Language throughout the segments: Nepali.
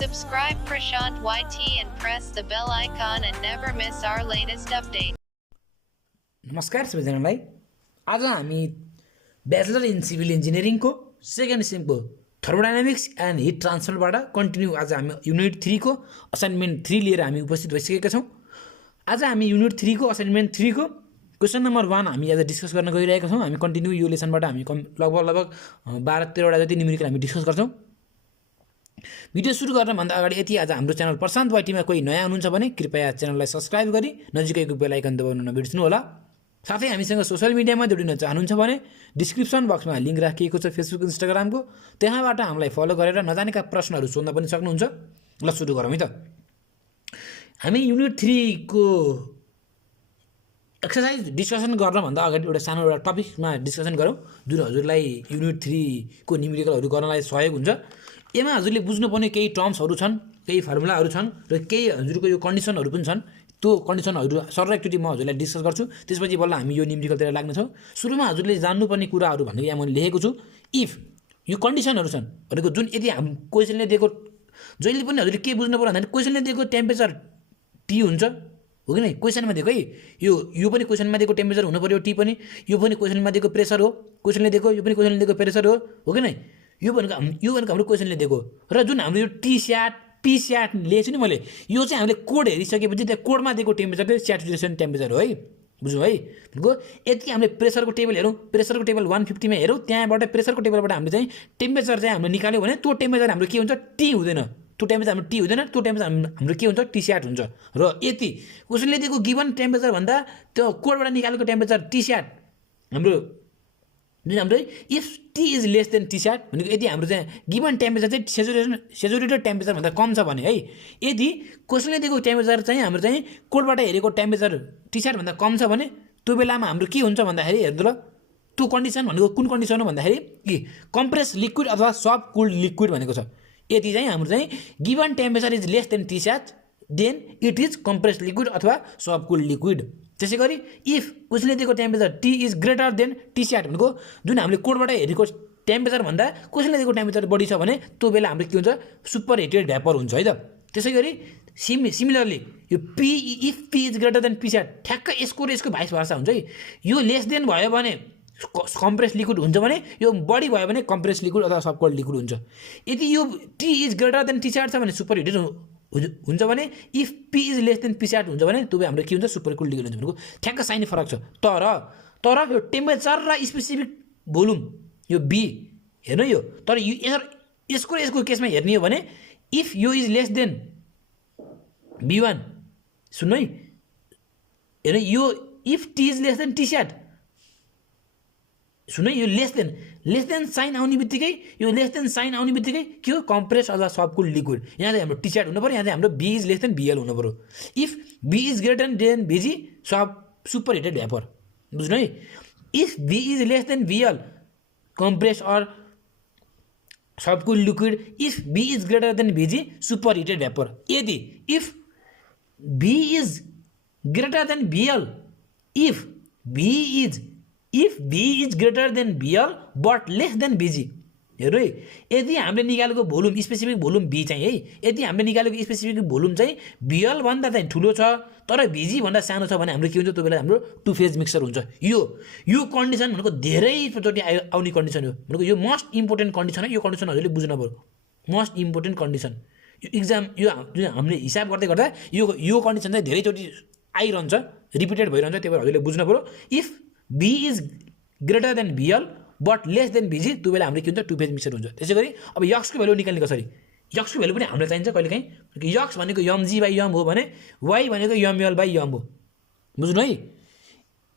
Subscribe Prashant YT and press the bell icon and never miss our latest update. नमस्कार सबैजनालाई। आज हामी ब्याचलर इन सिभिल इन्जिनियरिङको सेकेन्ड सेमको थर्मोडाइनामिक्स एन्ड हिट ट्रान्सफरबाट कन्टिन्यू आज हामी युनिट 3 को असाइनमेन्ट 3 लिएर हामी उपस्थित भइसकेका छौँ। आज हामी युनिट 3 को असाइनमेन्ट 3 को क्वेसन नम्बर 1 हामी आज डिस्कस गर्न गइरहेका छौँ। हामी कन्टिन्यू यो लेसनबाट हामी लगभग 12-13 वटा जति न्युमेरिकल हामी डिस्कस गर्छौँ। भिडियो सुरु गर्नभन्दा अगाडि यति आज हाम्रो च्यानल प्रशान्त वाइटीमा कोही नयाँ हुनुहुन्छ भने कृपया च्यानललाई सब्स्क्राइब गरी नजिकैको बेल आइकन दबाउन नबिर्सनु होला। साथै हामीसँग सोशल मिडियामा जोडिन चाहनुहुन्छ भने डिस्क्रिप्सन बक्समा लिङ्क राखिएको छ फेसबुक इन्स्टाग्रामको, त्यहाँबाट हामीलाई फलो गरेर नजानेका प्रश्नहरू सोध्न पनि सक्नुहुन्छ। ल सुरु गरौँ है त। हामी युनिट 3 को एक्सर्साइज डिस्कसन गर्नभन्दा अगाडि एउटा सानो एउटा टपिकमा डिस्कसन गरौँ जुन हजुरलाई युनिट 3 को न्युमेरिकलहरू गर्नलाई सहयोग हुन्छ। यसमा हजुरले बुझ्नुपर्ने केही टर्म्सहरू छन्, केही फर्मुलाहरू छन् र केही हजुरको यो कन्डिसनहरू पनि छन्। त्यो कन्डिसनहरू सर एकचोटि म हजुरलाई डिस्कस गर्छु, त्यसपछि बल्ल हामी यो न्युमेरिकलतिर लाग्नेछौँ। सुरुमा हजुरले जान्नुपर्ने कुराहरू भनेको यहाँ मैले लेखेको छु। इफ यो कन्डिसनहरू छन् भनेको जुन यदि क्वेसनले दिएको जहिले पनि हजुरले के बुझ्नु पर्यो भन्दाखेरि क्वेसनले दिएको टेम्परेचर टी हुन्छ हो कि नै, क्वेसनमा दिएको है यो पनि क्वेसनमा दिएको टेम्परेचर हुनु पर्यो, टी पनि, यो पनि क्वेसनमा दिएको प्रेसर हो, क्वेसनले दिएको यो पनि क्वेसनले दिएको प्रेसर हो कि नै। यो भनेको हाम्रो क्वेसनले दिएको र जुन हाम्रो यो टी स्याट पी स्याट लेखेछु नि मैले, यो चाहिँ हामीले कोड हेरिसकेपछि त्यहाँ कोडमा दिएको टेम्परेचर चाहिँ स्याचुरेसन टेम्परेचर हो है, बुझ्नु है। भनेको यति हामीले प्रेसरको टेबल हेरौँ, प्रेसरको टेबल 150 मा हेरौँ, त्यहाँबाट प्रेसरको टेबलबाट हामीले चाहिँ टेम्परेचर चाहिँ हामीले निकाल्यो भने त्यो टेम्परेचर हाम्रो के हुन्छ, टी हुँदैन। त्यो टेम्परेचर हाम्रो टी हुँदैन, त्यो टेम्परेचर हाम्रो के हुन्छ, टी स्याट हुन्छ। र यति क्वेसनले दिएको गिभन टेम्परेचर भन्दा त्यो कोडबाट निकालेको टेम्परेचर टी स्याट हाम्रो जुन हाम्रो if T is less than T sat भनेको यदि हाम्रो चाहिँ गिभन टेम्परेचर चाहिँ सेचुरेटेड टेम्परेचर भन्दा कम छ भने है, यदि क्वेसनले दिएको टेम्परेचर चाहिँ हाम्रो चाहिँ कोडबाट हेरेको टेम्परेचर टी स्याट भन्दा कम छ भने त्यो बेलामा हाम्रो के हुन्छ भन्दाखेरि हेर्नु ल, त्यो कन्डिसन भनेको कुन कन्डिसन हो भन्दाखेरि कि कम्प्रेस लिक्विड अथवा सब कुल्ड लिक्विड भनेको छ। यदि चाहिँ हाम्रो चाहिँ given temperature is less than T sat then it is compress liquid अथवा सब कुल्ड लिक्विड। त्यसै गरी इफ क्वेसनले दिएको temperature T is greater than T sat भनेको जुन हामीले कोडबाट हेरेको टेम्परेचर भन्दा क्वेसनले दिएको टेम्परेचर बढी छ भने त्यो बेला हाम्रो के हुन्छ, सुपर हिटेड भ्यापर हुन्छ है त। त्यसै गरी सिमिलरली यो P if P is greater than P sat ठ्याक्क यसको र यसको भाइस भर्सा हुन्छ है। यो लेस देन भयो भने कम्प्रेस लिक्विड हुन्छ भने यो बढी भयो भने कम्प्रेस लिक्विड अथवा सब कोल्ड लिक्विड हुन्छ। यदि यो T is greater than T sat छ भने सुपर हिटेड हुन्छ भने if P is less than P sat हुन्छ भने त्यो हाम्रो के हुन्छ, सुपर कुल्ड लिक्विड हुन्छ। भनेको ठ्याक्क साइने फरक छ। तर यो टेम्परेचर र स्पेसिफिक भोल्युम यो बी हेर्नु यो, तर यसको र यसको केसमा हेर्ने हो भने इफ यो इज लेस देन B1 सुन्नु है, हेर्नु यो if T is less than T sat सुन्नु यो लेस देन साइन आउने बित्तिकै के हो, कम्प्रेस अथवा सब कुल्ड लिक्विड। यहाँ चाहिँ हाम्रो टी स्याट हुनु पऱ्यो, यहाँ चाहिँ हाम्रो v is less than vl हुनु पऱ्यो। If v is greater than बिजी सुपर हिटेड भ्यापर, बुझ्नु है। If v is less than vl compress or sub cooled liquid, if v is greater than बिजी सुपर हिटेड भ्यापर। यदि if v is greater than vl if v is greater than vl but less than बिजी। हेर्नु है, यदि हामीले निकालेको भोल्युम स्पेसिफिक भोल्युम बी चाहिँ है, यदि हामीले निकालेको स्पेसिफिक भोल्युम चाहिँ बिएल भन्दा चाहिँ ठुलो छ तर बिजी भन्दा सानो छ भने हाम्रो के हुन्छ, त्यो बेला हाम्रो टु फेज मिक्सर हुन्छ। यो कन्डिसन भनेको धेरैचोटि आउने कन्डिसन हो। भनेको यो मोस्ट इम्पोर्टेन्ट कन्डिसन हो। यो कन्डिसन हजुरले बुझ्नु पऱ्यो, मोस्ट इम्पोर्टेन्ट कन्डिसन। यो इक्जाम यो जुन हामीले हिसाब गर्दा यो कन्डिसन चाहिँ धेरैचोटि आइरहन्छ, रिपिटेड भइरहन्छ। त्यही भएर हजुरले बुझ्नु पऱ्यो if v is greater than vl but less than बिजी त्यो बेला हाम्रो के हुन्छ, टु फेज मिक्सर हुन्छ। त्यसै गरी अब यक्सको भ्यालु निकाल्ने कसरी, यक्सको भ्यालु पनि हामीलाई चाहिन्छ कहिलेकाहीँ। यक्स भनेको यमजी बाई यम हो भने वाइ भनेको यमएल बाई यम हो, बुझ्नु है।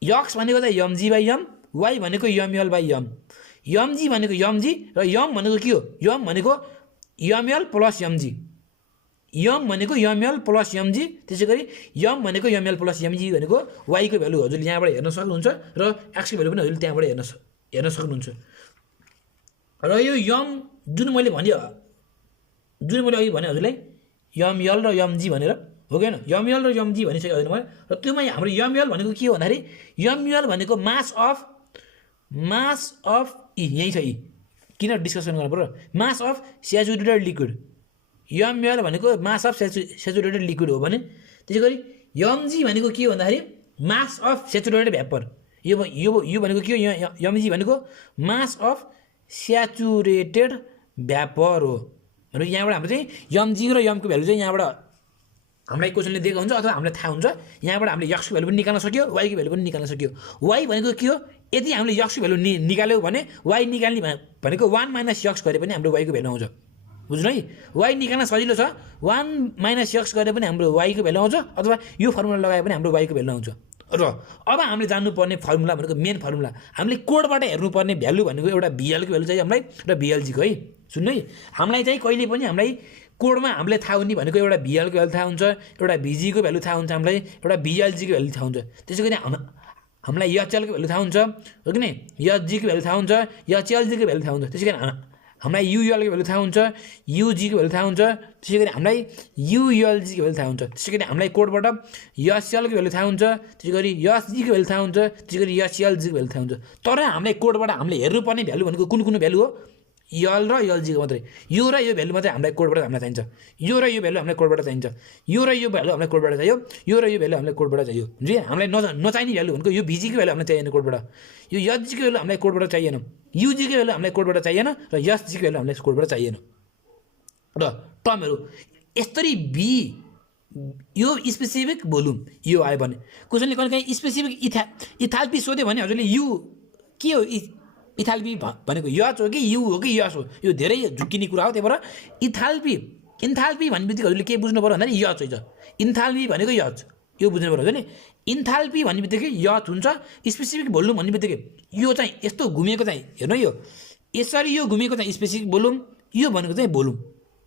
यक्स भनेको त यमजी बाई यम, वाइ भनेको यमएल बाई यम। यमजी भनेको यमजी र यम भनेको के हो, यम भनेको यमएल प्लस यमजी, यम भनेको यमएल प्लस यमजी। त्यसै गरी यम भनेको यमएल प्लस यमजी भनेको वाइको भ्यालु हजुरले यहाँबाट हेर्न सक्नुहुन्छ र एक्सको भ्यालु पनि हजुरले त्यहाँबाट हेर्न सक्नुहुन्छ। र यो यम जुन मैले अघि भने हजुरलाई यमएल र यमजी भनेर हो कि होइन, यमएल र यमजी भनिसकेको होइन मैले। र त्योमा हाम्रो यमएल भनेको के हो भन्दाखेरि यमएल भनेको मास अफ यहीँ छ, किन डिस्कसन गर्नु पर्यो, mass of saturated liquid ML भनेको मास अफ सेचुरेटेड लिक्विड हो भने त्यसै गरी एमजी भनेको के हो भन्दाखेरि मास अफ सेचुरेटेड भ्यापर यो भनेको के हो एमजी भनेको मास अफ स्याचुरेटेड भ्यापर हो भनेको यहाँबाट हाम्रो चाहिँ एमजी र एमको भ्यालु चाहिँ यहाँबाट हामीलाई क्वेसनले दिएको हुन्छ अथवा हामीलाई थाहा हुन्छ यहाँबाट हामीले यक्सको भ्यालु पनि निकाल्न सक्यो वाईको भ्यालु पनि निकाल्न सक्यो वाई भनेको के हो यदि हामीले यक्सको भ्यालु निकाल्यौँ भने वाई निकाल्ने भनेको 1 - यक्स गरे पनि हाम्रो वाईको भ्यालु आउँछ बुझ्नु है वाई निकाल्न सजिलो छ 1 - यक्स गरे पनि हाम्रो वाईको भ्यालु आउँछ अथवा यो फर्मुला लगाए पनि हाम्रो वाईको भ्यालु आउँछ र अब हामीले जान्नुपर्ने फर्मुला भनेको मेन फर्मुला हामीले कोडबाट हेर्नुपर्ने भ्यालु भनेको एउटा भिएलको भ्यालु चाहिँ हामीलाई र भिएलजीको है सुन्नु है हामीलाई चाहिँ कहिले पनि हामीलाई कोडमा हामीले थाहा हुने भनेको एउटा भिएलको भ्यालु थाहा हुन्छ एउटा भिजीको भ्यालु थाहा हुन्छ हामीलाई एउटा भिएलजीको भ्यालु थाहा हुन्छ त्यसै गरी हामीलाई एचएलको भ्यालु थाहा हुन्छ हो कि नै एचजीको भ्यालु थाहा हुन्छ एचएलजीको भ्यालु थाहा हुन्छ त्यसै गरी हामीलाई युएलको भ्यालु थाहा हुन्छ युजीको भ्यालु थाहा हुन्छ त्यसै गरी हामीलाई युएलजीको भ्यालु थाहा हुन्छ त्यसै गरी हामीलाई कोडबाट एसएलको भ्यालु थाहा हुन्छ त्यसै गरी एसजीको भ्यालु थाहा हुन्छ त्यसै गरी एसएलजीको भ्यालु थाहा हुन्छ तर हामीलाई कोडबाट हामीले हेर्नुपर्ने भ्यालु भनेको कुन कुन भ्यालु हो यल र एलजीको मात्रै यो र यो भ्यालु मात्रै हामीलाई कोडबाट हामीलाई चाहिन्छ यो र यो भ्यालु हामीलाई कोडबाट चाहिन्छ यो र यो भ्यालु हामीलाई कोडबाट चाहियो यो र यो भ्यालु हामीलाई कोडबाट चाहियो जे हामीलाई नचाहिने भ्यालु भनेको यो भिजीको भ्यालु हामीलाई चाहिएन कोडबाट यो एचजीको भ्यालु हामीलाई कोडबाट चाहिएन युजीको भ्यालु हामीलाई कोडबाट चाहिएन र एसजीको भ्यालु हामीलाई कोडबाट चाहिएन र टर्महरू यसरी बी यो स्पेसिफिक भोल्युम यो आयो भने क्वेसनले कहिलेकाहीँ स्पेसिफिक इथाल्पी सोध्यो भने हजुरले यु के हो इथाल्पी भनेको यच हो कि यु हो कि यस हो यो धेरै झुक्किने कुरा हो त्यही भएर इन्थाल्पी भन्ने बित्तिकै हजुरले के बुझ्नु पऱ्यो भन्दाखेरि यच हुन्छ इन्थाल्पी भनेको यच यो बुझ्नु पऱ्यो नि इन्थाल्पी भन्ने बित्तिकै यच हुन्छ स्पेसिफिक भोल्युम भन्ने बित्तिकै यो चाहिँ यस्तो घुमेको चाहिँ हेर्नु यो यसरी यो घुमेको चाहिँ स्पेसिफिक भोल्युम यो भनेको चाहिँ भोल्युम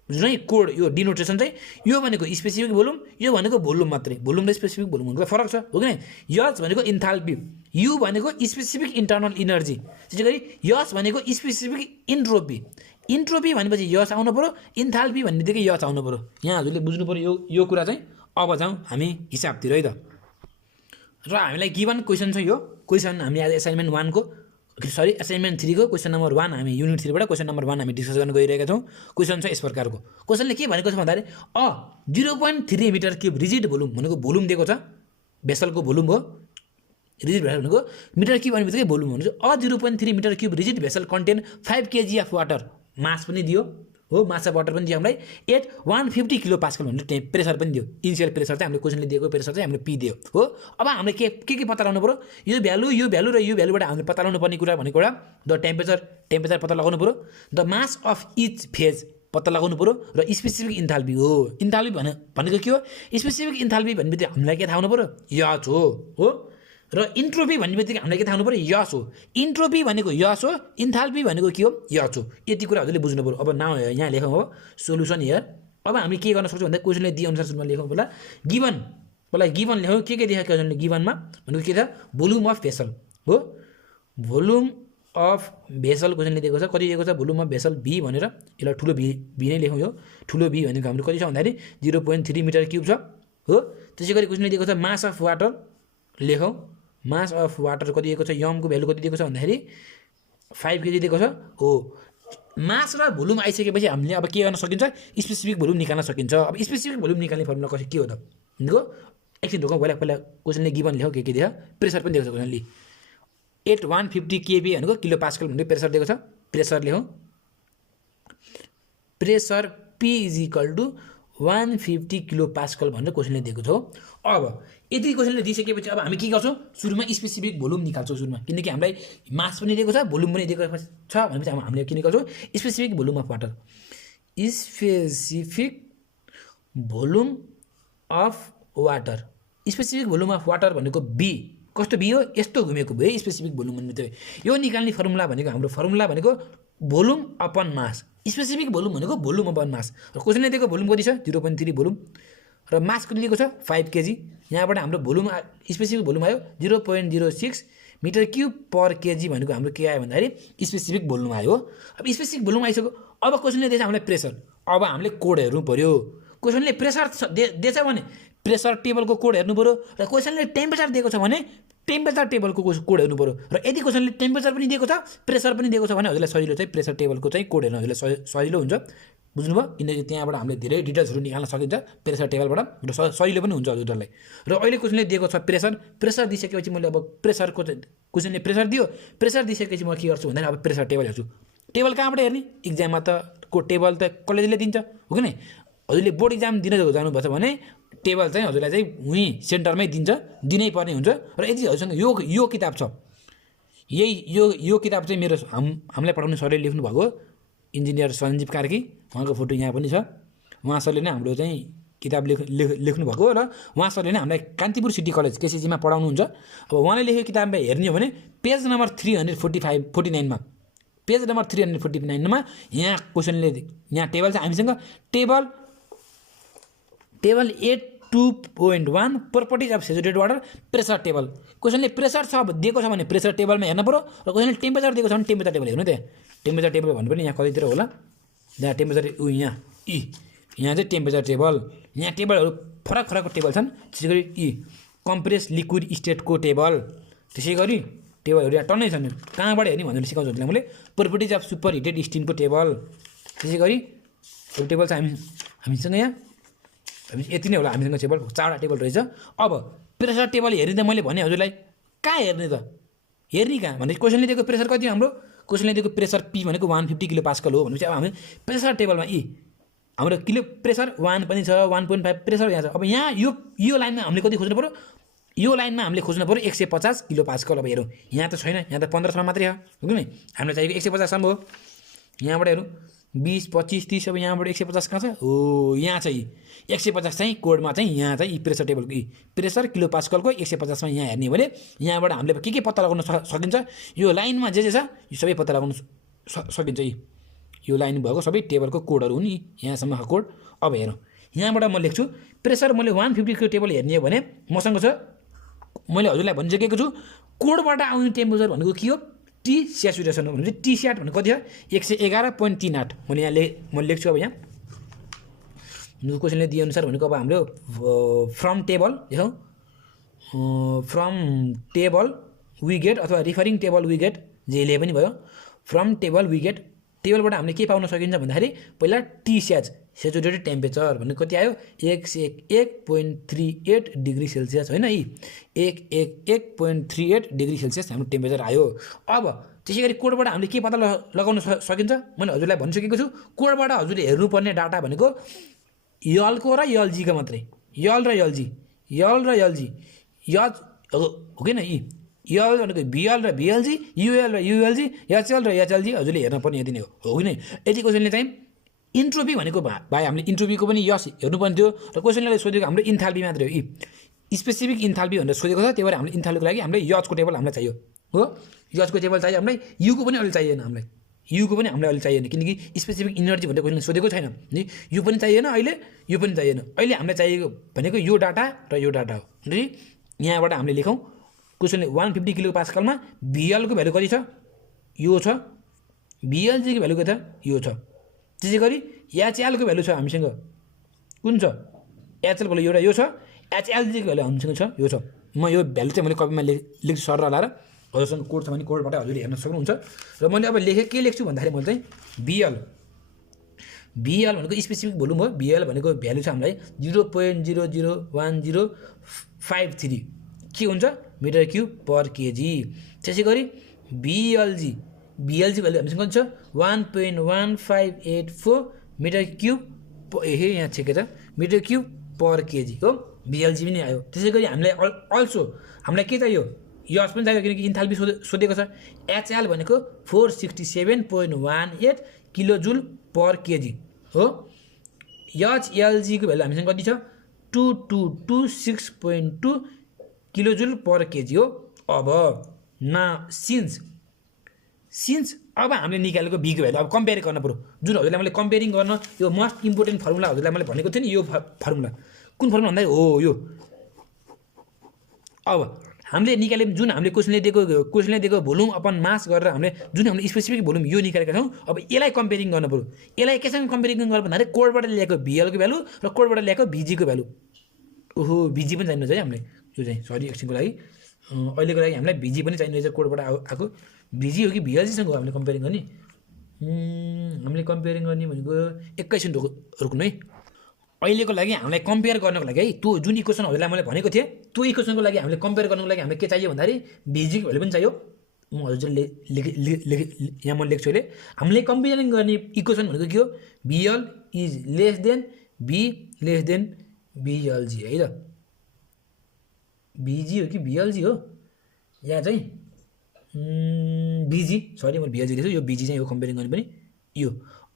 बुझ्नु है कोड यो डिनोटेसन चाहिँ यो भनेको स्पेसिफिक भोल्युम यो भनेको भोल्युम मात्रै भोल्युम र स्पेसिफिक भोल्युमको फरक छ हो कि नै यच भनेको इन्थाल्पी यु भनेको स्पेसिफिक इन्टर्नल इनर्जी त्यसै गरी यस भनेको स्पेसिफिक इन्ट्रोपी भनेपछि यस आउनु पऱ्यो इन्थाल्पी भन्ने बित्तिकै यस आउनु पऱ्यो यहाँ हजुरले बुझ्नु पऱ्यो यो कुरा चाहिँ अब जाउँ हामी हिसाबतिर है त र हामीलाई गिभन क्वेसन छ यो क्वेसन हामी आज असाइनमेन्ट 1 को असाइनमेन्ट 3 को क्वेसन नम्बर 1 हामी युनिट 3 बाट क्वेसन नम्बर 1 हामी डिस्कस गर्न गइरहेका छौँ क्वेसन छ यस प्रकारको क्वेसनले के भनेको छ भन्दाखेरि 0.3 मिटर क्युब रिजिड भोल्युम भनेको भोल्युम दिएको छ भेसलको भोल्युम हो रिजिड भेसल भनेको मिटर क्युब भन्ने बित्तिकै भोल्युम हुन्छ 0.3 metre cube rigid vessel contain 5 kg of water mass पनि दियो हो मास अफ वाटर पनि दियो हामीलाई एट 150 किलो पास्कल भन्ने प्रेसर पनि दियो इनिसियल प्रेसर चाहिँ हामीले क्वेसनले दिएको प्रेसर चाहिँ हामीले पी दियो हो अब हामीले के पत्ता लगाउनु पऱ्यो यो भ्यालु र यो भ्यालुबाट हामीले पत्ता लगाउनु पर्ने कुरा भनेको एउटा द टेम्परेचर पत्ता लगाउनु पऱ्यो the mass of each phase पत्ता लगाउनु पऱ्यो र स्पेसिफिक इन्थाल्पी हो इन्थाल्पी भनेको के हो स्पेसिफिक इन्थाल्पी भन्ने बित्तिकै हामीलाई के थाहा हुनु पऱ्यो यच हो र इन्ट्रोपी भन्ने बित्तिकै हामीलाई के थाहा हुनु पऱ्यो यस हो इन्ट्रोपी भनेको यस हो इन्थाल्पी भनेको के हो यच हो यति कुरा हजुरले बुझ्नु पऱ्यो अब यहाँ लेखौँ हो सोल्युसन हियर अब हामी के गर्न सक्छौँ भन्दा क्वेसनले दिएअनुसार सुरुमा लेखौँ पहिला गिभन लेखौँ के देखाएको क्वेसनले गिभनमा भनेको के छ भोल्युम अफ भेसल हो भोल्युम अफ भेसल क्वेसनले दिएको छ कति दिएको छ भोल्युम अफ भेसल भी भनेर यसलाई ठुलो भी नै लेखौँ यो ठुलो भी भनेको हाम्रो कति छ भन्दाखेरि 0.3 मिटर क्युब छ हो त्यसै गरी क्वेसनले दिएको छ मास अफ वाटर लेखौँ मास अफ वाटर कति दिएको छ यमको भ्यालु कति दिएको छ भन्दाखेरि 5 kg दिएको छ हो मास र भोल्युम आइसकेपछि हामीले अब के गर्न सकिन्छ स्पेसिफिक भोल्युम निकाल्न सकिन्छ अब स्पेसिफिक भोल्युम निकाल्ने फर्मुला कसरी के हो त भनेको एकछिन ढोका पहिला क्वेसनले गिभन लेखौँ के दिएको प्रेसर पनि दिएको छ क्वेसनले 150 kb भनेको किलो पास्कल भन्ने प्रेसर दिएको छ प्रेसर लेखौँ प्रेसर P = 150 किलो पास्कल भनेर क्वेसनले दिएको छ अब यदि क्वेसनले दिइसकेपछि अब हामी के गर्छौँ सुरुमा स्पेसिफिक भोल्युम निकाल्छौँ सुरुमा किनकि हामीलाई मास पनि दिएको छ भोल्युम पनि दिएको छ भनेपछि हामीले के निकाल्छौँ specific volume of water specific volume of water भनेको बी कस्तो बी हो यस्तो घुमेको भयो स्पेसिफिक भोल्युम भन्ने यो निकाल्ने फर्मुला भनेको हाम्रो फर्मुला भनेको भोल्युम अपन मास स्पेसिफिक भोल्युम भनेको भोल्युम अपन मास र क्वेसनले दिएको भोल्युम कति छ 0.3 भोल्युम र मास कति दिएको छ 5 kg यहाँबाट हाम्रो भोल्युम स्पेसिफिक भोल्युम आयो 0.06 मिटर क्युब पर केजी भनेको हाम्रो के आयो भन्दाखेरि स्पेसिफिक भोल्युम आयो अब स्पेसिफिक भोल्युम आइसक्यो अब क्वेसनले दिएछ हामीलाई प्रेसर अब हामीले कोड हेर्नु पर्यो क्वेसनले प्रेसर दिएछ भने प्रेसर टेबलको कोड हेर्नु पर्यो र क्वेसनले टेम्परेचर दिएको छ भने टेम्परेचर टेबलको कोड हेर्नु पर्यो र यदि क्वेसनले टेम्परेचर पनि दिएको छ प्रेसर पनि दिएको छ भने हजुरलाई सजिलो चाहिँ प्रेसर टेबलको चाहिँ कोड हेर्नु हजुरलाई सजिलो हुन्छ बुझ्नुभयो किनकि त्यहाँबाट हामीले धेरै डिटेल्सहरू निकाल्न सकिन्छ प्रेसर टेबलबाट र सजिलो पनि हुन्छ हजुरहरूलाई र अहिले क्वेसनले दिएको छ प्रेसर दिइसकेपछि मैले अब प्रेसरको क्वेसनले प्रेसर दियो प्रेसर दिइसकेपछि म के गर्छु भन्दाखेरि अब प्रेसर टेबल हेर्छु टेबल कहाँबाट हेर्ने इक्जाममा त को टेबल त कलेजले दिन्छ हो कि नै हजुरले बोर्ड इक्जाम दिन जानुपर्छ भने टेबल चाहिँ हजुरलाई चाहिँ उहीँ सेन्टरमै दिन्छ दिनै पर्ने हुन्छ र यदि हजुरसँग यो किताब छ यो किताब चाहिँ मेरो हामीलाई पढाउने सरले लेख्नु भएको इन्जिनियर सञ्जीव कार्की उहाँको फोटो यहाँ पनि छ उहाँ सरले नै हाम्रो चाहिँ किताब लेख्नु भएको र उहाँ सरले नै हामीलाई कान्तिपुर सिटी कलेज केसिजीमा पढाउनुहुन्छ अब उहाँले लेखेको किताबमा हेर्ने हो भने पेज नम्बर 349मा पेज नम्बर 349मा यहाँ क्वेसनले यहाँ टेबल छ हामीसँग table 8.2.1 properties of saturated water pressure table क्वेसनले प्रेसर छ दिएको छ भने प्रेसर टेबलमा हेर्नु पर्यो र क्वेसनले टेम्परेचर दिएको छ भने टेम्परेचर टेबल हेर्नु त्यहाँ टेम्परेचर टेबल भन्नु पनि यहाँ कतितिर होला यहाँ टेम्परेचर यहाँ चाहिँ टेम्परेचर टेबल यहाँ टेबलहरू फरक टेबल छन् त्यसै गरी कम्प्रेस लिक्विड स्टेटको टेबल त्यसै गरी टेबलहरू यहाँ टन्नै छन् कहाँबाट हेर्ने भनेर सिकाउँछु हजुरलाई मैले प्रोपर्टिज अफ सुपर हिटेड स्टिमको टेबल त्यसै गरी टेबल चाहिँ हामीसँग यहाँ यति नै होला हामीसँग टेबल 4वटा टेबल रहेछ अब प्रेसर टेबल हेर्ने त मैले भने हजुरलाई कहाँ हेर्ने त हेर्ने कहाँ भने क्वेसनले दिएको प्रेसर कति हाम्रो क्वेसनले दिएको प्रेसर पी भनेको 150 किलो पास्कल हो भनेपछि अब हामी प्रेसर टेबलमा हाम्रो किलो प्रेसर 1 पनि छ 1.5 प्रेसर यहाँ छ अब यहाँ यो लाइनमा हामीले कति खोज्नु पर्यो यो लाइनमा हामीले खोज्नु पर्यो 150 किलो पास्कल अब हेरौँ यहाँ त छैन यहाँ त 1500 मात्रै हो कि नै हामीलाई चाहिएको 150 सम्म हो यहाँबाट हेरौँ 20 25 30 अब यहाँबाट 150 कहाँ छ हो यहाँ चाहिँ 150 चाहिँ कोडमा चाहिँ यहाँ चाहिँ प्रेसर टेबलको प्रेसर किलो पास्कलको 150मा यहाँ हेर्ने भने यहाँबाट हामीले के पत्ता लगाउन सकिन्छ यो लाइनमा जे छ यो सबै पत्ता लगाउन सकिन्छ यो लाइन भएको सबै टेबलको कोडहरू हुन् यहाँसम्मको कोड अब हेरौँ यहाँबाट म लेख्छु प्रेसर मैले 150 को टेबल हेर्ने हो भने मसँग छ मैले हजुरलाई भनिसकेको छु कोडबाट आउने टेम्परेचर भनेको के हो टी स्याचुरेसन हो भने टी स्याट भनेको कति हो 111.38 मैले यहाँ मैले लेख्छु अब यहाँ क्वेसनले दिएअनुसार भनेको अब हाम्रो फ्रम टेबल लेखौँ फ्रम टेबल वी गेट अथवा रिफरिङ टेबल वी गेट जेले पनि भयो फ्रम टेबल वी गेट टेबलबाट हामीले के पाउन सकिन्छ भन्दाखेरि पहिला टी स्याच सेचुरेटेड टेम्परेचर भन्ने कति आयो 101.38 डिग्री सेल्सियस होइन 101.38 डिग्री सेल्सियस हाम्रो टेम्परेचर आयो अब त्यसै गरी कोडबाट हामीले के पत्ता लगाउन सकिन्छ मैले हजुरलाई भनिसकेको छु कोडबाट हजुरले हेर्नुपर्ने डाटा भनेको यलको र यलजीको मात्रै यल र एलजी हो कि न यल भनेको बिएल र बिएलजी युएल र युएलजी एचएल र एचएलजी हजुरले हेर्न पर्ने यति नै हो कि नै यति क्वेसनले चाहिँ इन्ट्रोपी भनेको भाइ हामीले इन्ट्रोपीको पनि यस हेर्नुपर्ने थियो र क्वेसनले सोधेको हाम्रो इन्थाल्पी मात्रै हो स्पेसिफिक इन्थाल्पी भनेर सोधेको छ त्यही भएर हामीले इन्थाल्पीको लागि हामीले यजको टेबल हामीलाई चाहियो हो यजको टेबल चाहियो हामीलाई युको पनि अहिले चाहिएन हामीलाई युको पनि हामीलाई अहिले चाहिएन किनकि स्पेसिफिक इनर्जी भन्ने क्वेसनले सोधेको छैन नि यो पनि चाहिएन अहिले यो पनि चाहिएन अहिले हामीलाई चाहिएको भनेको यो डाटा र यो डाटा हो नि यहाँबाट हामीले लेखौँ क्वेसनले 150 किलो पास्कलमा बिएलको भ्यालु कति छ यो छ बिएलजीको भ्यालु कति छ यो छ त्यसै गरी एचएलको भ्यालु छ हामीसँग कुन छ एचएल भ्यालु एउटा यो छ एचएलजीको भ्यालु हामीसँग छ यो छ म यो भ्यालु चाहिँ मैले कपीमा लेख्छु सर लाएर हजुरसँग कोड छ भने कोडबाट हजुरले हेर्न सक्नुहुन्छ र मैले अब के लेख्छु भन्दाखेरि मैले चाहिँ बिएल भनेको स्पेसिफिक भोल्युम हो बिएल भनेको भ्यालु छ हामीलाई 0.001053 के हुन्छ मिटर क्युब पर केजी त्यसै गरी बिएलजी भ्यालु हामीसँग कति छ 1.1584 मिटर क्युब यहाँ छेके छ मिटर क्युब पर केजी हो बिएलजी पनि आयो त्यसै गरी हामीलाई अल्सो हामीलाई के चाहियो यस पनि चाहियो किनकि इन्थाल्पी सोधेको छ एचएल भनेको 467.18 किलो जुल पर केजी हो एचएलजीको भ्यालु हामीसँग कति छ 2226.2 किलो जुल पर केजी हो अब सिन्स अब हामीले निकालेको बीको भ्यालु अब कम्पेयर गर्न पर्यो जुन हजुरलाई मैले कम्पेयरिङ गर्न यो मोस्ट इम्पोर्टेन्ट फर्मुला हजुरलाई मैले भनेको थिएँ नि यो फर्मुला कुन फर्मुला भन्दा हो यो अब हामीले निकाल्यौँ जुन हामीले क्वेसनले दिएको भोल्युम अपन मास गरेर हामीले जुन हामीले स्पेसिफिक भोल्युम यो निकालेका छौँ अब यसलाई कम्पेयरिङ गर्न पर्यो यसलाई केसँग कम्पेयरिङ गर्नु भन्दाखेरि कोडबाट ल्याएको बिएलको भ्यालु र कोडबाट ल्याएको बिजीको भ्यालु ओहो बिजी पनि चाहिन्छ है हामीले यो चाहिँ सरी एकछिनको लागि अहिलेको लागि हामीलाई बिजी पनि चाहिने रहेछ कोडबाट आएको बिजी हो कि बिएलजीसँग हामीले कम्पेयरिङ गर्ने हामीले कम्पेयरिङ गर्ने भनेको एकैछिन रोक्नु है। अहिलेको लागि हामीलाई कम्पेयर गर्नको लागि है त्यो जुन इक्वेसन हजुरलाई मैले भनेको थिएँ त्यो इक्वेसनको लागि हामीले कम्पेयर गर्नको लागि हामीलाई के चाहियो भन्दाखेरि भिजीको भ्यालु पनि चाहियो। म हजुरले यहाँ म लेख्छु अहिले हामीले कम्पेयरिङ गर्ने इक्वेसन भनेको के हो vl is less than v less than बिएलजी है त। बिजी हो कि बिएलजी हो यहाँ चाहिँ बिजी सरी म बिएलजी लेख्छु यो बिजी चाहिँ यो कम्पेयरिङ गर्ने पनि यो।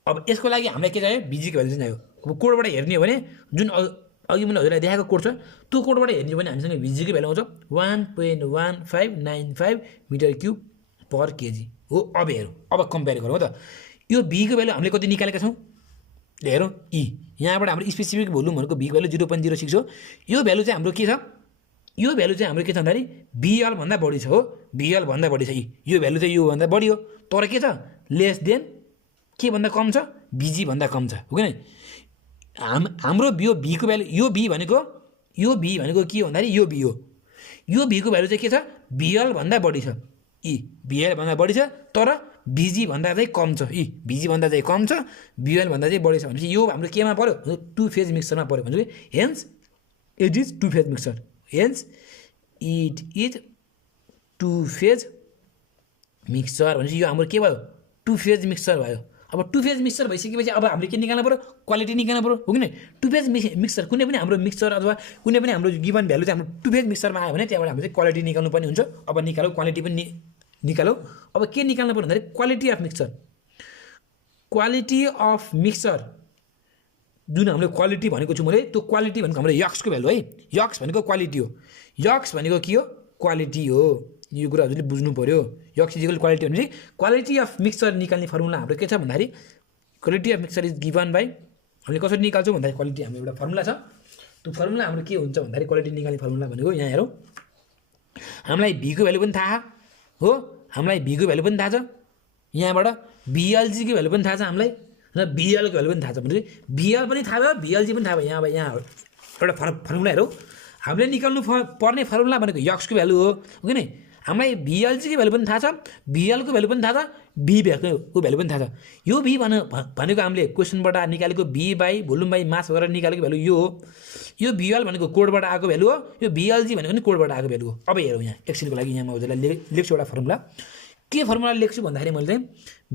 अब यसको लागि हामीलाई के चाहियो बिजीको भ्यालु चाहिँ चाहियो। अब कोडबाट हेर्ने हो भने जुन अघि मैले हजुरलाई देखाएको कोड छ त्यो कोडबाट हेर्ने हो भने हामीसँग बिजीको भ्यालु आउँछ 1.1595 मिटर क्युब पर केजी हो। अब हेरौँ अब कम्पेयर गरौँ त यो बीको भ्यालु हामीले कति निकालेका छौँ हेरौँ ई यहाँबाट हाम्रो स्पेसिफिक भोल्युम भनेको बीको भ्यालु 0.06 हो। यो भ्यालु चाहिँ हाम्रो के छ यो भ्यालु चाहिँ हाम्रो के छ भन्दाखेरि बिएल भन्दा बढी छ हो बिएल भन्दा बढी छ यो भ्यालु चाहिँ यो भन्दा बढी हो तर के छ लेस देन के भन्दा कम छ बिजी भन्दा कम छ हो कि नै। हाम्रो यो बीको भ्यालु यो बी भनेको के हो भन्दाखेरि यो बी हो यो बीको भ्यालु चाहिँ के छ बिएल भन्दा बढी छ बिएल भन्दा बढी छ तर बिजी भन्दा चाहिँ कम छ बिजी भन्दा चाहिँ कम छ बिएल भन्दा चाहिँ बढी छ भनेपछि यो हाम्रो केमा पर्यो टु फेज मिक्सरमा पर्यो भनेपछि hence it is two phase mixture hence it is two phase mixture भनेपछि यो हाम्रो के भयो टु फेज मिक्सर भयो। अब टु फेज मिक्सर भइसकेपछि अब हामीले के निकाल्नु पऱ्यो क्वालिटी निकाल्नु पऱ्यो हो कि नै। टु फेज मिक्सर कुनै पनि हाम्रो मिक्सर अथवा कुनै पनि हाम्रो गिभन भ्यालु चाहिँ हाम्रो टु फेज मिक्सरमा आयो भने त्यहाँबाट हामीले चाहिँ क्वालिटी निकाल्नु पर्ने हुन्छ। अब निकालौँ क्वालिटी पनि निकालौँ। अब के निकाल्नु पर्यो भन्दाखेरि क्वालिटी अफ मिक्सर जुन हामीले क्वालिटी भनेको छु मैले त्यो क्वालिटी भनेको हाम्रो यक्सको भ्यालु है यक्स भनेको क्वालिटी हो यक्स भनेको के हो क्वालिटी हो यो कुरा हजुरले बुझ्नु पऱ्यो। यक्स इज इक्वल क्वालिटी भनेपछि क्वालिटी अफ मिक्सर निकाल्ने फर्मुला हाम्रो के छ भन्दाखेरि quality of mixer is given by हामीले कसरी निकाल्छौँ भन्दाखेरि क्वालिटी हाम्रो एउटा फर्मुला छ त्यो फर्मुला हाम्रो के हुन्छ भन्दाखेरि क्वालिटी निकाल्ने फर्मुला भनेको यहाँ हेरौँ हामीलाई भीको भ्यालु पनि थाहा हो हामीलाई भीको भ्यालु पनि थाहा छ यहाँबाट बिएलजीको भ्यालु पनि थाहा छ हामीलाई र बिएलको भ्यालु पनि थाहा छ भनेपछि बिएल पनि थाहा भयो बिएलजी पनि थाहा भयो। यहाँ एउटा फर्मुला हेरौँ हामीले निकाल्नु पर्ने फर्मुला भनेको यक्सको भ्यालु हो कि नै। हामीलाई बिएलजीको भ्यालु पनि थाहा छ बिएलको भ्यालु पनि थाहा छ बी भ्यालुको भ्यालु पनि थाहा छ। यो बी भनेको हामीले क्वेसनबाट निकालेको b by volume by mass गरेर निकालेको भ्यालु यो हो यो बिएल भनेको कोडबाट आएको भ्यालु हो यो बिएलजी भनेको पनि कोडबाट आएको भ्यालु हो। अब हेरौँ यहाँ एकछिनको लागि यहाँ म हजुरलाई लेख्छु एउटा फर्मुला के फर्मुला लेख्छु भन्दाखेरि मैले चाहिँ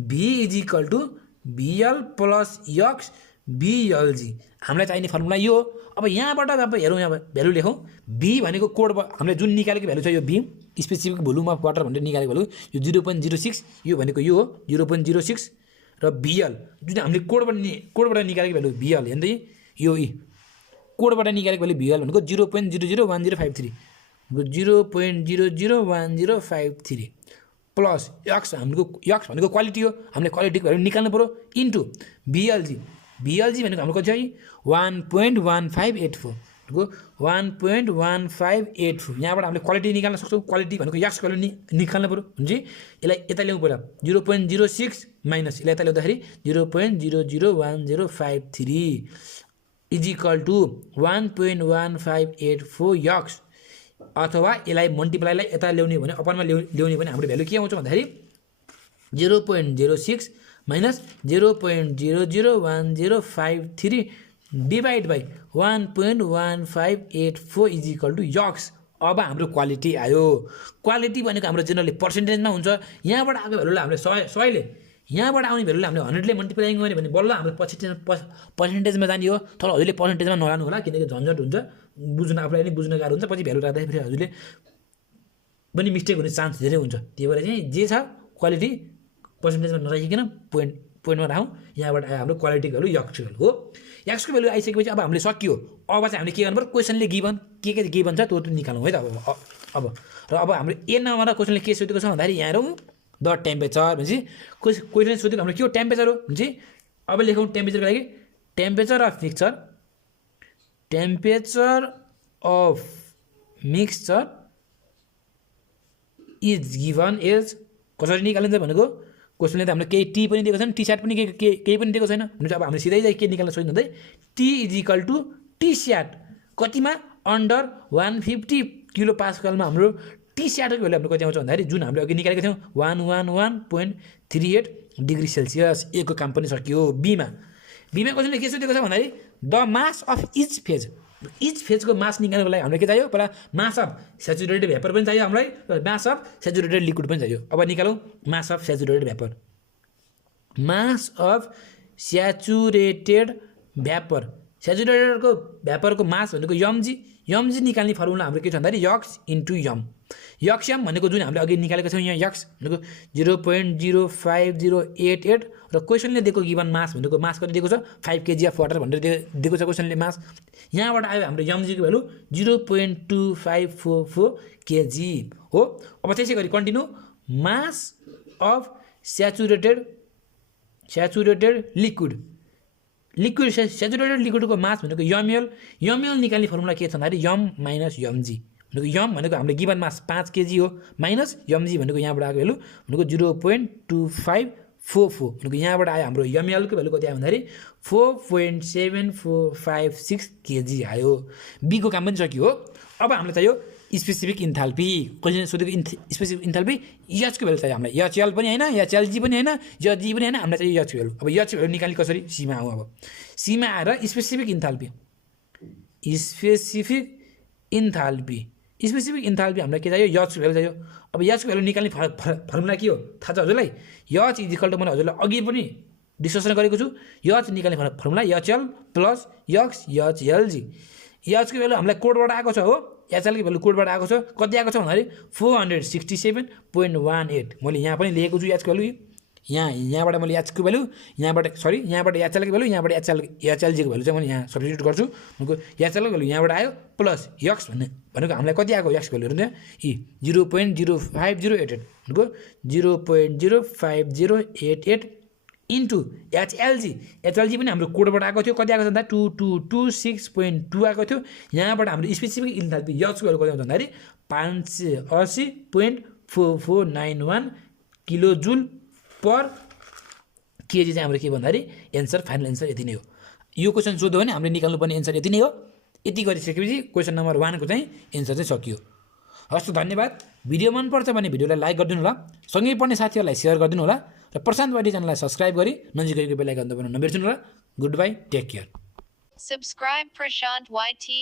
v is equal to vl plus x बिएलजी हामीलाई चाहिने फर्मुला यो हो। अब यहाँबाट अब हेरौँ यहाँ भ्यालु लेखौँ बी भनेको कोड हामीले जुन निकालेको भ्यालु छ यो b specific volume of water भनेर निकालेको भ्यालु यो 0.06 यो भनेको यो हो 0.06 र बिएल जुन हामीले कोडबाट निकालेको भ्यालु बिएल हेर्नु त यो कोडबाट निकालेको भ्यालु बिएल भनेको 0.001053 0.001053 प्लस यक्स भनेको क्वालिटी हो हामीले क्वालिटीको भ्यालु निकाल्नु पऱ्यो इन्टु बिएलजी भनेको हाम्रो कति छ 1.1584 1.1584 यहाँबाट हामीले क्वालिटी निकाल्न सक्छौँ क्वालिटी भनेको यक्स भ्यालु निकाल्नु पऱ्यो हुन्छ यसलाई यता ल्याउँ पहिला 0.06 माइनस यसलाई यता ल्याउँदाखेरि 0.001053 इज इक्वल टु 1.1584 यक्स अथवा यसलाई मल्टिप्लाईलाई यता ल्याउने भने अपनमा ल्याउने भने हाम्रो भ्यालु के आउँछ भन्दाखेरि 0.06 minus 0.001053 divide by 1.1584 is equal to x. अब हाम्रो क्वालिटी आयो क्वालिटी भनेको हाम्रो जेनरली पर्सेन्टेजमा हुन्छ यहाँबाट आएको भ्यालुलाई हामीले 100ले यहाँबाट आउने भ्यालुलाई हामीले 100ले मल्टिप्लाइङ गऱ्यो भने बल्ल हाम्रो पर्सेन्टेजमा जाने हो तर हजुरले पर्सेन्टेजमा नलानु होला किनकि झन्झट हुन्छ बुझ्न आफूलाई पनि बुझ्न गाह्रो हुन्छ पछि भ्यालु राख्दाखेरि हजुरले पनि मिस्टेक हुने चान्स धेरै हुन्छ त्यही भएर चाहिँ जे छ क्वालिटी पर्सेन्टेजमा नराखिकन पोइन्टमा राखौँ। यहाँबाट आयो हाम्रो क्वालिटी भ्यालु यक्सको भ्यालु हो यक्सको भ्यालु आइसकेपछि अब हामीले सकियो अब चाहिँ हामीले के गर्नु पऱ्यो क्वेसनले गिभन के गिभन छ त्यो निकाल्नु है त अब र अब हाम्रो ए नम्बर क्वेसनले के सोधेको छ भन्दाखेरि यहाँ हेरौँ द टेम्परेचर भनेपछि क्वेसनले सोधेको हाम्रो के हो टेम्परेचर हो हुन्छ अब लेखौँ टेम्परेचरको लागि temperature of mixture is given as कसरी निकालिन्छ भनेको क्वेसनले त हामीले केही टी पनि दिएको छैन टी स्याट पनि केही पनि दिएको छैन भनेपछि अब हामीले सिधै के निकाल्न सोध्नु हुँदै T is equal to T sat कतिमा अन्डर 150 किलो पास्कलमा हाम्रो टी स्याटको भ्यालु हाम्रो कति आउँछ भन्दाखेरि जुन हामीले अघि निकालेको थियौँ 111.38 डिग्री सेल्सियस। ए को काम पनि सकियो। बीमा क्वेसनले के सोधेको छ भन्दाखेरि द मास अफ इच फेजको मास निकाल्नको लागि हामीलाई के चाहियो? पहिला मास अफ सेचुरेटेड भेपर पनि चाहियो हामीलाई, मास अफ सेचुरेटेड लिक्विड पनि चाहियो। अब निकालौँ mass of saturated vapour. Mass of saturated भेपरको मास भनेको यमजी निकाल्ने फर्मुला हाम्रो के छ भन्दाखेरि यक्स इन्टु यम। यक्सम भनेको जुन हामीले अघि निकालेको छौँ यहाँ यक्स भनेको 0.05088 र क्वेसनले दिएको गिभन मास भनेको मास कति दिएको छ 5 kg अफ वाटर भनेर दिएको छ क्वेसनले मास। यहाँबाट आयो हाम्रो यमजीको भ्यालु 0.2544 kg हो। अब त्यसै गरी continue mass of saturated saturated लिक्विडको मास भनेको यमएल निकाल्ने फर्मुला के छ भन्दाखेरि यम माइनस यमजी भनेको यम भनेको हाम्रो गिभन मास 5 kg हो माइनस यमजी भनेको यहाँबाट आएको भ्यालु भनेको 0.2544 भनेको यहाँबाट आयो हाम्रो यमएलको भ्यालु कति आयो भन्दाखेरि 4.7456 kg आयो। बीको काम पनि सकियो हो। अब हामीलाई चाहियो स्पेसिफिक इन्थाल्पी। क्वेसन सोधेको स्पेसिफिक इन्थाल्पी एचको भ्यालु चाहियो हामीलाई। एचएल पनि होइन, एचएलजी पनि होइन, एचजी पनि होइन, हामीलाई चाहियो एचको भ्यालु। अब एचको भ्यालु निकाल्ने कसरी? सीमा आऊ। अब सीमा आएर स्पेसिफिक इन्थाल्पी हामीलाई के चाहियो? एचको भ्यालु चाहियो। अब एचको भ्यालु निकाल्ने फर्मुला के हो थाहा छ हजुरलाई? एच इक्वल टु मैले हजुरलाई अघि पनि डिस्कसन गरेको छु। एच निकाल्ने फर्मुला एचएल प्लस एक्स एचएलजी। एचको भ्यालु हामीलाई कोडबाट आएको छ हो। एचएलको भ्यालु कोडबाट आएको छ। कति आएको छ भन्दाखेरि 467.18। मैले यहाँ पनि लेखेको छु एचको भ्यालु। यहाँबाट मैले एचको भ्यालु यहाँबाट एचएलको भ्यालु यहाँबाट एचएलजीको भ्यालु चाहिँ मैले यहाँ सब्स्टिट्युट गर्छु। भनेको एचएलको भ्यालु यहाँबाट आयो प्लस एक्स भनेको हामीलाई कति आएको एक्स भ्यालुहरू त्यहाँ 0.05088 भनेको 0.05088 इन्टु एचएलजी पनि हाम्रो कोडबाट आएको थियो। कति आएको छ भन्दा 2226.2 आएको थियो। यहाँबाट हाम्रो स्पेसिफिक इन्थाल्पी एचको भ्यालु कति हुन्छ भन्दाखेरि 580.4491 किलोजुल पर केजी चाहिँ हाम्रो के भन्दाखेरि एन्सर फाइनल एन्सर यति नै हो। यो क्वेसन सोध्यो भने हामीले निकाल्नुपर्ने एन्सर यति नै हो। यति गरिसकेपछि क्वेसन नम्बर 1 को चाहिँ एन्सर चाहिँ सकियो। हस् धन्यवाद। भिडियो मनपर्छ भने भिडियोलाई लाइक गरिदिनु होला, सँगै पढ्ने साथीहरूलाई सेयर गरिदिनु होला र प्रशान्त वाइटी च्यानललाई सब्स्क्राइब गरी नजिकैको बेल आइकन दबाउन नबिर्सनु होला। Good bye, take care. Subscribe Prashant YT